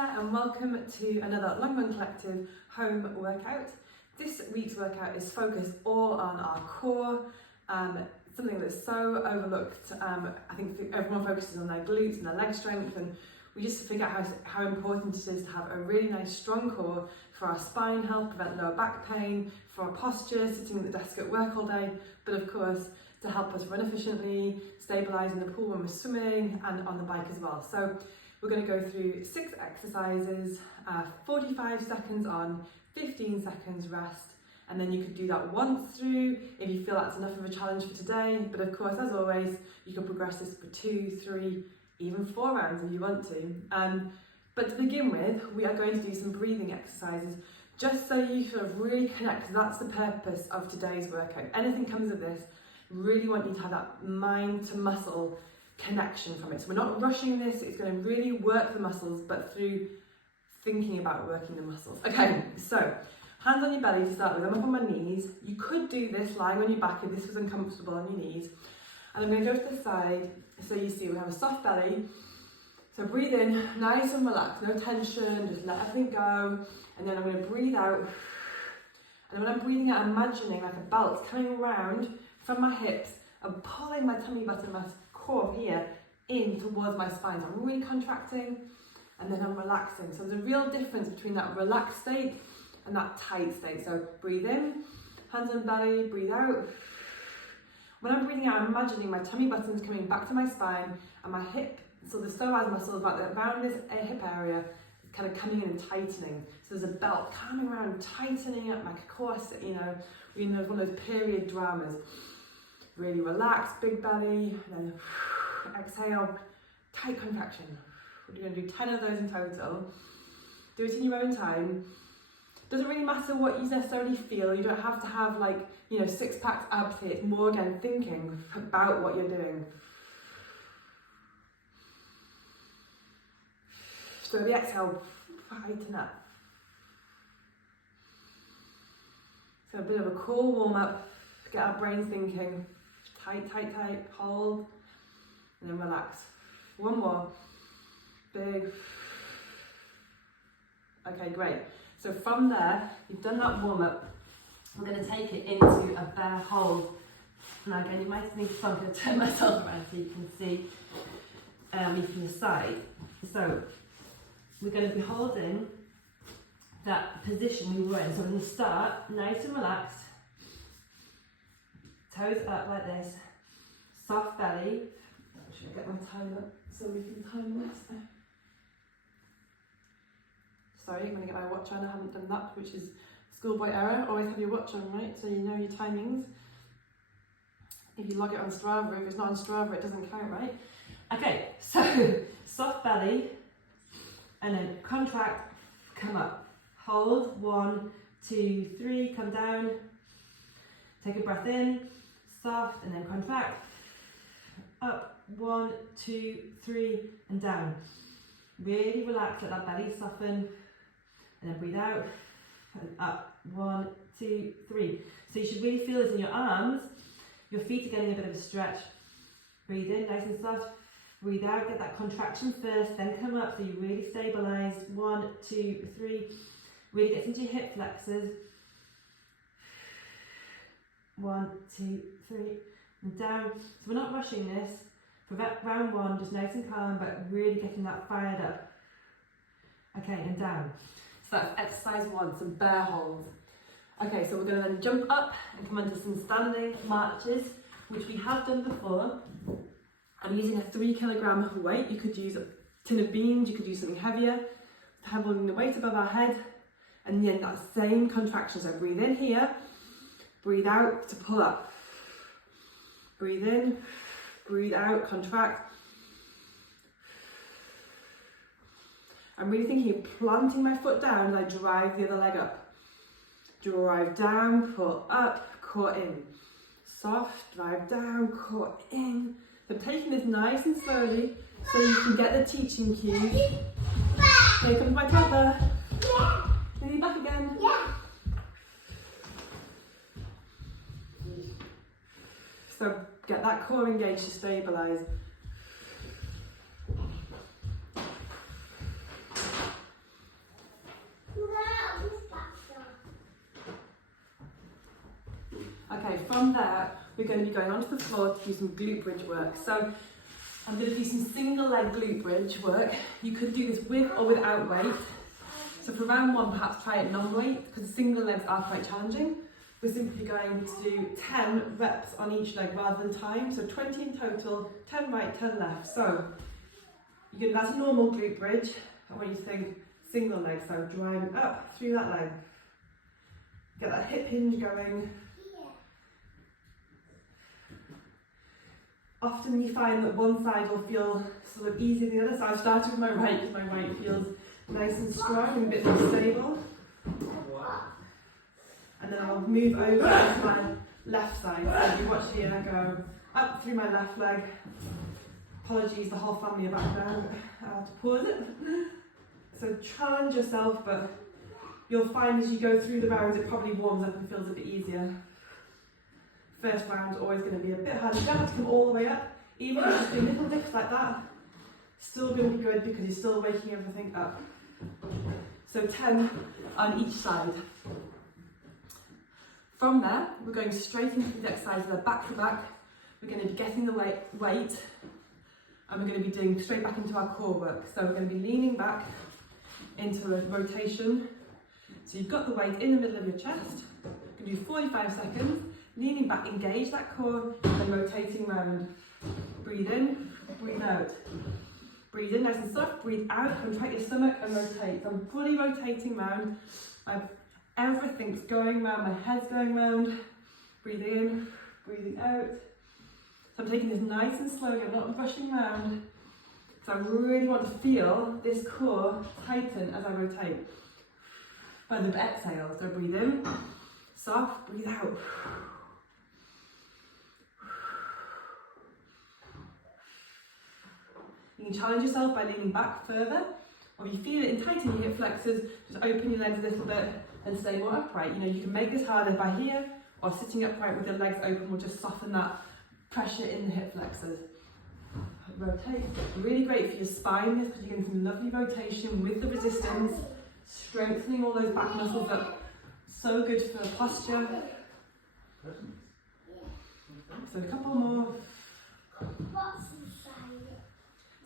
there and welcome to another Long Run Collective home workout. This week's workout is focused all on our core, something that's so overlooked. I think everyone focuses on their glutes and their leg strength, and we just figure out how important it is to have a really nice strong core for our spine health, prevent lower back pain, for our posture, sitting at the desk at work all day, but of course to help us run efficiently, stabilise in the pool when we're swimming and on the bike as well. So we're going to go through 6 exercises, 45 seconds on, 15 seconds rest, and then you could do that once through if you feel that's enough of a challenge for today. But of course, as always, you can progress this for 2, 3, even 4 rounds if you want to. But to begin with, we are going to do some breathing exercises just so you sort of really connect, because that's the purpose of today's workout. Anything comes of this, really want you to have that mind to muscle connection from it. So we're not rushing this, it's going to really work the muscles, but through thinking about working the muscles. Okay, so hands on your belly to start with. I'm up on my knees. You could do this lying on your back if this was uncomfortable on your knees. And I'm going to go to the side, so you see we have a soft belly. So breathe in, nice and relaxed, no tension, just let everything go. And then I'm going to breathe out. And when I'm breathing out, I'm imagining like a belt coming around from my hips and pulling my tummy button, my core here, in towards my spine. So I'm really contracting and then I'm relaxing. So there's a real difference between that relaxed state and that tight state. So breathe in, hands on belly, breathe out. When I'm breathing out, I'm imagining my tummy buttons coming back to my spine and my hip, so the psoas muscles around this hip area kind of coming in and tightening. So there's a belt coming around, tightening up my core, you know, one of those period dramas. Really relax, big belly, and then exhale, tight contraction. We're going to do 10 of those in total. Do it in your own time. Doesn't really matter what you necessarily feel. You don't have to have 6-pack abs here. It's more again thinking about what you're doing. So the exhale, tighten up. So a bit of a cool warm up, get our brains thinking. Tight, tight, tight, hold, and then relax. One more, big. Okay, great. So from there, you've done that warm up. We're going to take it into a bear hold. Now again, you might need to, I'm going to turn myself around so you can see me from the side. So we're going to be holding that position we were in. So we're going to start nice and relaxed. Toes up like this, soft belly. Should I get my timer so we can time this? Sorry, I'm going to get my watch on. I haven't done that, which is schoolboy error. Always have your watch on, right? So you know your timings. If you log it on Strava, if it's not on Strava, it doesn't count, right? Okay, so soft belly, and then contract, come up. Hold, 1, 2, 3, come down. Take a breath in. Soft, and then contract, up, 1, 2, 3, and down. Really relax, let that belly soften, and then breathe out, and up, 1, 2, 3. So you should really feel this in your arms. Your feet are getting a bit of a stretch. Breathe in, nice and soft. Breathe out, get that contraction first, then come up so you really stabilize. 1, 2, 3. Really get into your hip flexors. 1, 2, 3, and down. So we're not rushing this. For round 1, just nice and calm, but really getting that fired up. Okay, and down. So that's exercise 1, some bear holds. Okay, so we're going to then jump up and come into some standing marches, which we have done before. I'm using a 3 kilogram weight. You could use a tin of beans, you could use something heavier, holding the weight above our head, and then that same contraction. So breathe in here. Breathe out to pull up. Breathe in, breathe out, contract. I'm really thinking of planting my foot down as I drive the other leg up. Drive down, pull up, core in. Soft, drive down, core in. So I'm taking this nice and slowly so you can get the teaching cues. Here comes my toddler. Yeah. Are you back again? Yeah. So get that core engaged to stabilise. from there, we're going to be going onto the floor to do some glute bridge work. So I'm going to do some single leg glute bridge work. You could do this with or without weight. So for round one, perhaps try it non-weight, because single legs are quite challenging. We're simply going to do 10 reps on each leg rather than time. So 20 in total, 10 right, 10 left. So that's a normal glute bridge. I want you to think single leg, so driving up through that leg. Get that hip hinge going. Often you find that one side will feel sort of easy than the other, so I've started with my right because my right feels nice and strong and a bit more stable. And then I'll move over to my left side. So if you watch here, I go up through my left leg. Apologies, the whole family are back now. I have to pause it. So challenge yourself, but you'll find as you go through the rounds, it probably warms up and feels a bit easier. First round's always going to be a bit harder. You don't have to come all the way up. Even if you just do little lifts like that, still going to be good because you're still waking everything up. So 10 on each side. From there, we're going straight into the exercise of back to back. We're going to be getting the weight, and we're going to be doing straight back into our core work. So we're going to be leaning back into a rotation. So you've got the weight in the middle of your chest. We're going to do 45 seconds. Leaning back, engage that core, and then rotating round. Breathe in, breathe out. Breathe in nice and soft, breathe out, contract your stomach and rotate. So I'm fully rotating round. Everything's going round, my head's going round. Breathing in, breathing out. So I'm taking this nice and slow, I'm not rushing round. So I really want to feel this core tighten as I rotate. By the exhale, so breathe in, soft, breathe out. You can challenge yourself by leaning back further, or if you feel it in tightening your hip flexors, just open your legs a little bit and stay more upright. You can make this harder by here, or sitting upright with your legs open will just soften that pressure in the hip flexors. Rotate. Really great for your spine, because you're getting some lovely rotation with the resistance, strengthening all those back muscles up. So good for posture. So a couple more.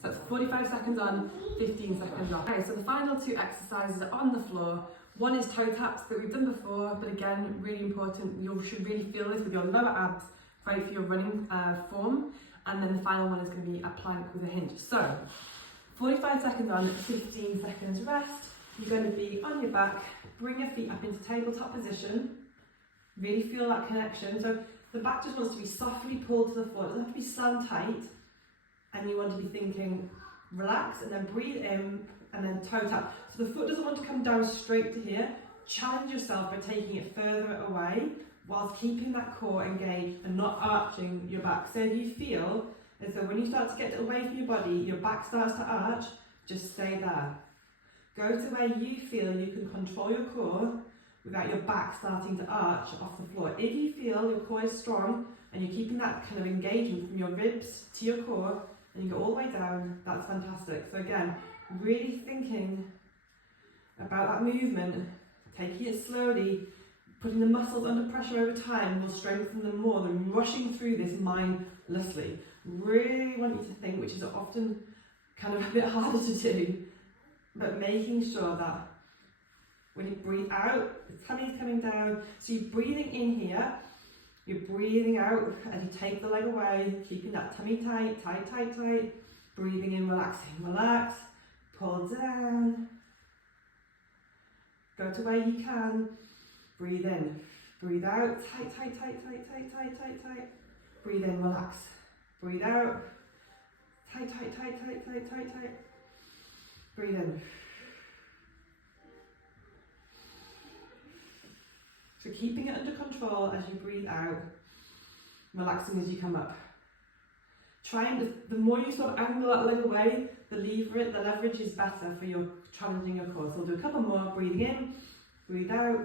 So that's 45 seconds on, 15 seconds off. Okay, so the final two exercises are on the floor. One is toe taps that we've done before, but again, really important. You should really feel this with your lower abs, great for your running form. And then the final one is going to be a plank with a hinge. So 45 seconds on, 15 seconds rest. You're going to be on your back, bring your feet up into tabletop position. Really feel that connection. So the back just wants to be softly pulled to the floor. It doesn't have to be slam tight. And you want to be thinking, relax, and then breathe in, and then toe tap. So the foot doesn't want to come down straight to here. Challenge yourself by taking it further away, whilst keeping that core engaged and not arching your back. So if you feel as though when you start to get away from your body, your back starts to arch, just stay there. Go to where you feel you can control your core without your back starting to arch off the floor. If you feel your core is strong and you're keeping that kind of engagement from your ribs to your core, and you go all the way down, that's fantastic. So again, really thinking about that movement, taking it slowly, putting the muscles under pressure over time will strengthen them more than rushing through this mindlessly. Really want you to think, which is often kind of a bit harder to do, but making sure that when you breathe out, the tummy's coming down, so you're breathing in here, you're breathing out as you take the leg away, keeping that tummy tight, tight, tight, tight. Breathing in, relaxing, relax, pull down. Go to where you can. Breathe in, breathe out, tight, tight, tight, tight, tight, tight, tight, tight. Breathe in, relax. Breathe out, tight, tight, tight, tight, tight, tight, tight. Breathe in. So keeping it under control as you breathe out, relaxing as you come up. Try and, the more you sort of angle that leg away, the leverage is better for your challenging your core. So we'll do a couple more, breathing in, breathe out.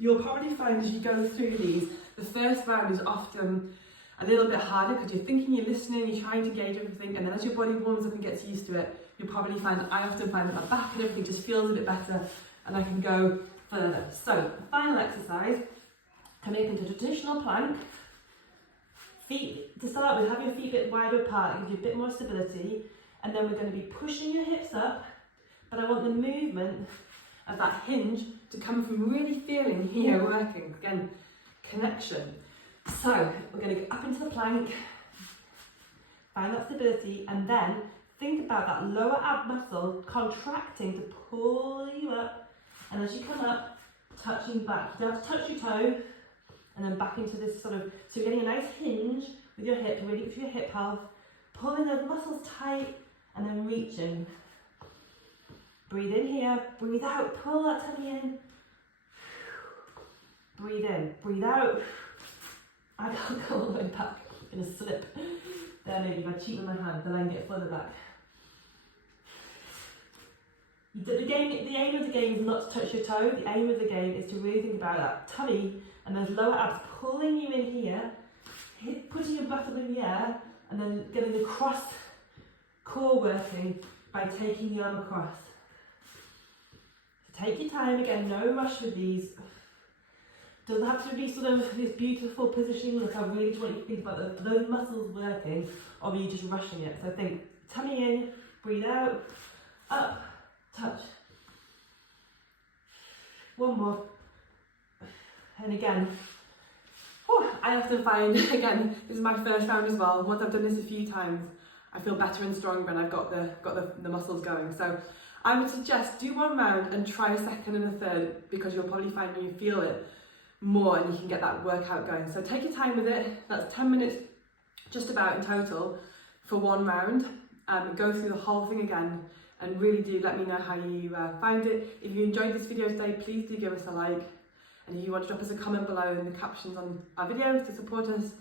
You'll probably find as you go through these, the first round is often a little bit harder because you're thinking, you're listening, you're trying to gauge everything, and then as your body warms up and gets used to it, you'll probably find, I often find that my back and everything just feels a bit better and I can go further. So, final exercise, coming into traditional plank. Feet, to start with, have your feet a bit wider apart, give you a bit more stability, and then we're going to be pushing your hips up, but I want the movement of that hinge to come from really feeling here working. Again, connection. So, we're going to go up into the plank, find that stability, and then think about that lower ab muscle contracting to pull you up, and as you come up, touching back. You have to touch your toe, and then back into this sort of, so you're getting a nice hinge with your hip, really good for your hip health, pulling those muscles tight, and then reaching. Breathe in here, breathe out, pull that tummy in. Breathe in, breathe out. I can't go all the way back, I'm gonna slip. There, maybe my cheek with my hand, then I can get further back. The aim of the game is not to touch your toe, the aim of the game is to really think about that tummy and those lower abs pulling you in here, putting your butt up in the air, and then getting the cross core working by taking the arm across. So take your time, again, no rush with these. Doesn't have to be sort of this beautiful positioning. Look, I really just want you to think about those muscles working, or are you just rushing it? So think, tummy in, breathe out, up, touch. One more. And again, I often find, again, this is my first round as well. Once I've done this a few times, I feel better and stronger and I've got the muscles going. So I would suggest do one round and try a second and a third, because you'll probably find you feel it more and you can get that workout going. So take your time with it. That's 10 minutes just about in total for one round. Go through the whole thing again, and really do let me know how you find it. If you enjoyed this video today, please do give us a like. And if you want to drop us a comment below in the captions on our videos to support us,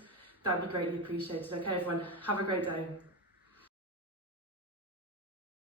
that would be greatly appreciated. Okay everyone, have a great day.